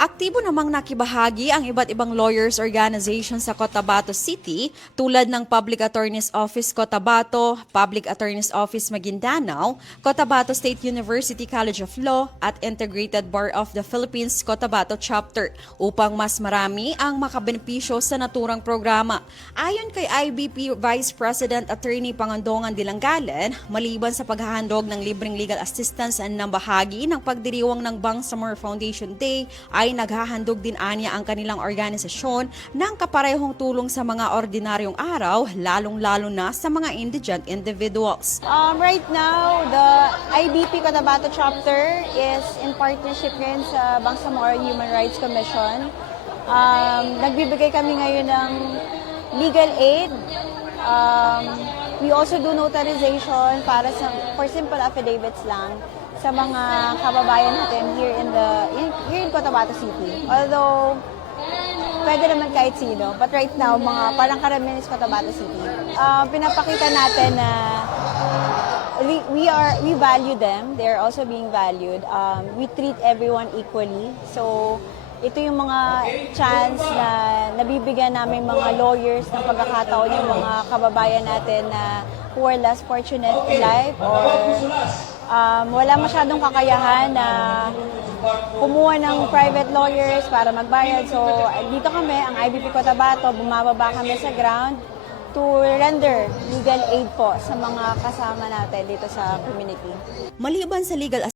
Aktibo namang nakibahagi ang iba't ibang lawyers organization sa Cotabato City tulad ng Public Attorney's Office Cotabato, Public Attorney's Office Maguindanao, Cotabato State University College of Law at Integrated Bar of the Philippines Cotabato Chapter upang mas marami ang makabenepisyo sa naturang programa. Ayon kay IBP Vice President Attorney Pangandongan Dilanggalan, maliban sa paghahandog ng libreng legal assistance ng bahagi ng pagdiriwang ng Bangsamoro Foundation Day ay naghahandog din anya ang kanilang organisasyon ng kaparehong tulong sa mga ordinaryong araw, lalong-lalo na sa mga indigent individuals. Right now, the IBP Cotabato chapter is in partnership ngayon sa Bangsamoro Human Rights Commission. Nagbibigay kami ngayon ng legal aid. We also do notarization for simple affidavits lang sa mga kababayan natin here in Cotabato City. Although pwede naman kahit sino, but right now parang karamihan is Cotabato City. Pinapakita natin na we value them. They are also being valued. We treat everyone equally. So ito yung mga chance na nabibigyan namin mga lawyers ng pagkakataon yung mga kababayan natin na who are less fortunate in life or wala masyadong kakayahan na kumuha ng private lawyers para magbayad. So dito kami, ang IBP Cotabato, bumababa kami sa ground to render legal aid po sa mga kasama natin dito sa community. Maliban sa legal